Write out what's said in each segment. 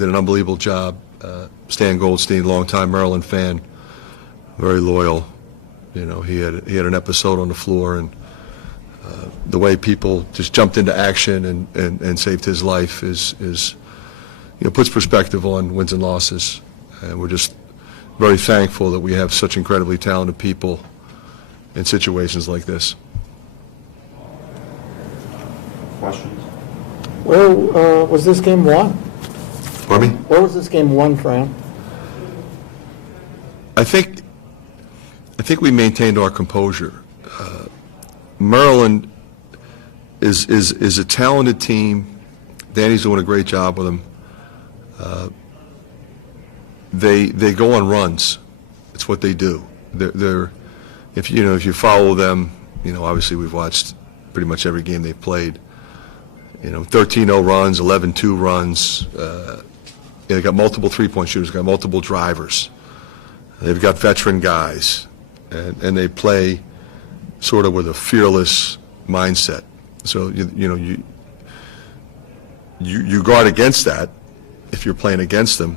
did an unbelievable job. Stan Goldstein, longtime Maryland fan, very loyal. You know, he had an episode on the floor, and the way people just jumped into action and saved his life is puts perspective on wins and losses. And we're just very thankful that we have such incredibly talented people in situations like this. Questions? Where was this game won? Pardon me? Where was this game won, Fran? I think we maintained our composure. Maryland is a talented team. Danny's doing a great job with them. They go on runs. It's what they do. They're if you follow them, obviously we've watched pretty much every game they've played. 13-0 runs, 11-2 runs. They've got multiple three-point shooters, got multiple drivers. They've got veteran guys, and they play sort of with a fearless mindset. So you guard against that if you're playing against them.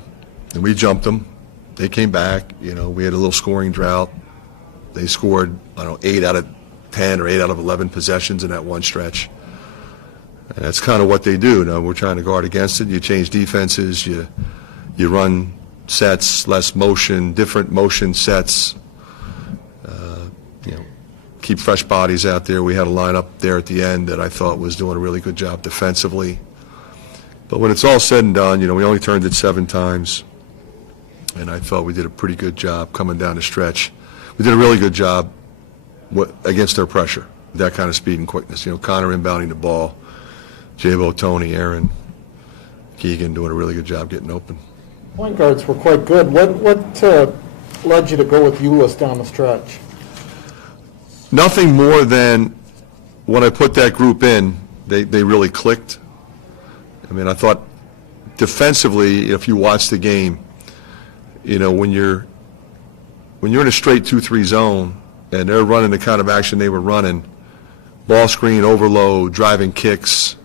And we jumped them. They came back. We had a little scoring drought. They scored 8 out of 10 or 8 out of 11 possessions in that one stretch. And that's kind of what they do. Now we're trying to guard against it. You change defenses. You run sets, less motion, different motion sets. Keep fresh bodies out there. We had a lineup there at the end that I thought was doing a really good job defensively. But when it's all said and done, we only turned it 7 times, and I thought we did a pretty good job coming down the stretch. We did a really good job against their pressure, that kind of speed and quickness. Connor inbounding the ball, Jabo, Tony, Aaron, Keegan doing a really good job getting open. Point guards were quite good. What led you to go with Ulis down the stretch? Nothing more than when I put that group in, they really clicked. I mean, I thought defensively, if you watch the game, when you're in a straight 2-3 zone and they're running the kind of action they were running, ball screen, overload, driving kicks,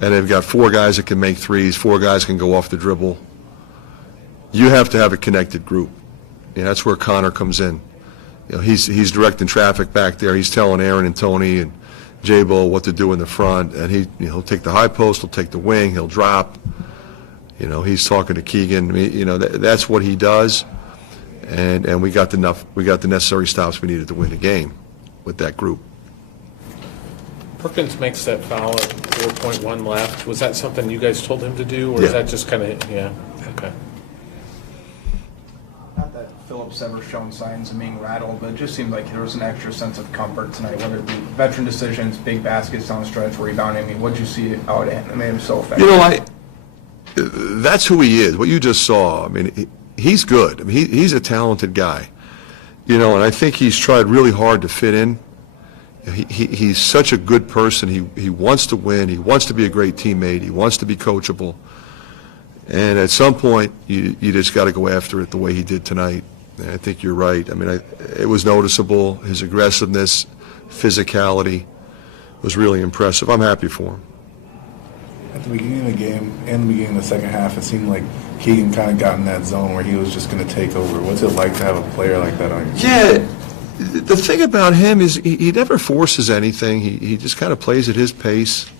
and they've got 4 guys that can make threes, 4 guys can go off the dribble. You have to have a connected group. That's where Connor comes in. He's directing traffic back there. He's telling Aaron and Tony and Jabo what to do in the front, and he'll take the high post, he'll take the wing, he'll drop. He's talking to Keegan. That's what he does, and we got the necessary stops we needed to win the game with that group. Perkins makes that foul at 4.1 left. Was that something you guys told him to do, or is that just kind of okay? Not that Phillips ever shown signs of being rattled, but it just seemed like there was an extra sense of comfort tonight, whether it be veteran decisions, big baskets down the stretch, rebounding. I mean, what did you see out of him that made him so effective? That's who he is. What you just saw, I mean, he's good. I mean, he's a talented guy. And I think he's tried really hard to fit in. He's such a good person. He wants to win. He wants to be a great teammate. He wants to be coachable. And at some point, you just got to go after it the way he did tonight. And I think you're right. I mean, it was noticeable. His aggressiveness, physicality was really impressive. I'm happy for him. At the beginning of the game and the beginning of the second half, it seemed like Keegan kind of got in that zone where he was just going to take over. What's it like to have a player like that on your team? Yeah, the thing about him is he never forces anything. He just kind of plays at his pace.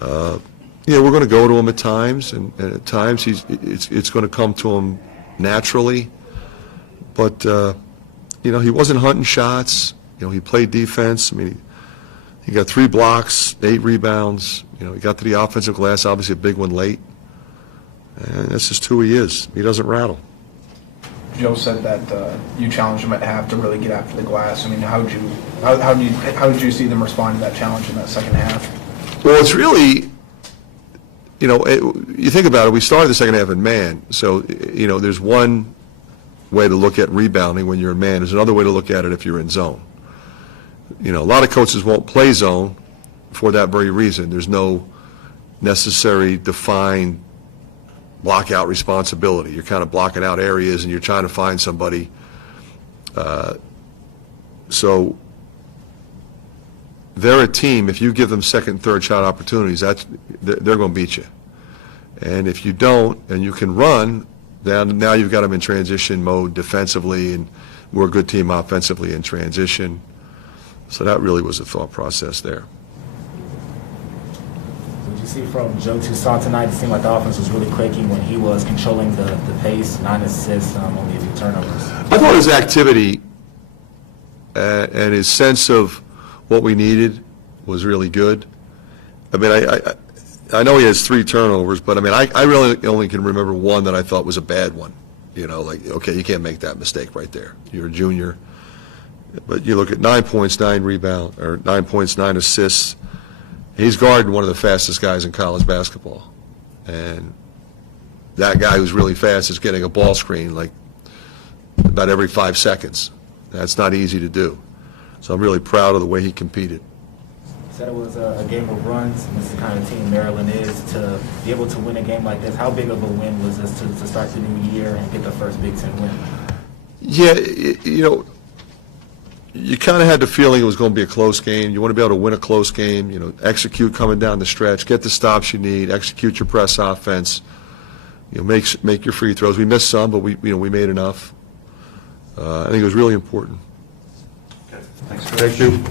We're going to go to him at times, and at times it's going to come to him naturally. But he wasn't hunting shots. He played defense. I mean, he got 3 blocks, 8 rebounds. He got to the offensive glass, obviously a big one late. And that's just who he is. He doesn't rattle. Joe said that you challenged him at half to really get after the glass. I mean, how did you see them respond to that challenge in that second half? Well, it's really, you think about it, we started the second half in man. So, there's one way to look at rebounding when you're in man. There's another way to look at it if you're in zone. A lot of coaches won't play zone for that very reason. There's no necessary defined block-out responsibility. You're kind of blocking out areas and you're trying to find somebody. So they're a team. If you give them second, third shot opportunities, they're going to beat you. And if you don't, and you can run, then now you've got them in transition mode defensively, and we're a good team offensively in transition. So that really was the thought process there. Did you see from Joe Toussaint tonight, it seemed like the offense was really clicking when he was controlling the pace, 9 assists, only a few turnovers. I thought his activity and his sense of what we needed was really good. I mean, I know he has 3 turnovers, but I mean, I really only can remember one that I thought was a bad one. You know, like, okay, you can't make that mistake right there. You're a junior. But you look at 9 points, 9 rebounds, or 9 points, 9 assists. He's guarding one of the fastest guys in college basketball. And that guy who's really fast is getting a ball screen like about every 5 seconds. That's not easy to do. So I'm really proud of the way he competed. You said it was a game of runs, and this is the kind of team Maryland is. To be able to win a game like this, how big of a win was this to start the new year and get the first Big Ten win? Yeah, you know, you kind of had the feeling it was going to be a close game. You want to be able to win a close game, you know, execute coming down the stretch, get the stops you need, execute your press offense, you know, make your free throws. We missed some, but we made enough. I think it was really important. Thank you.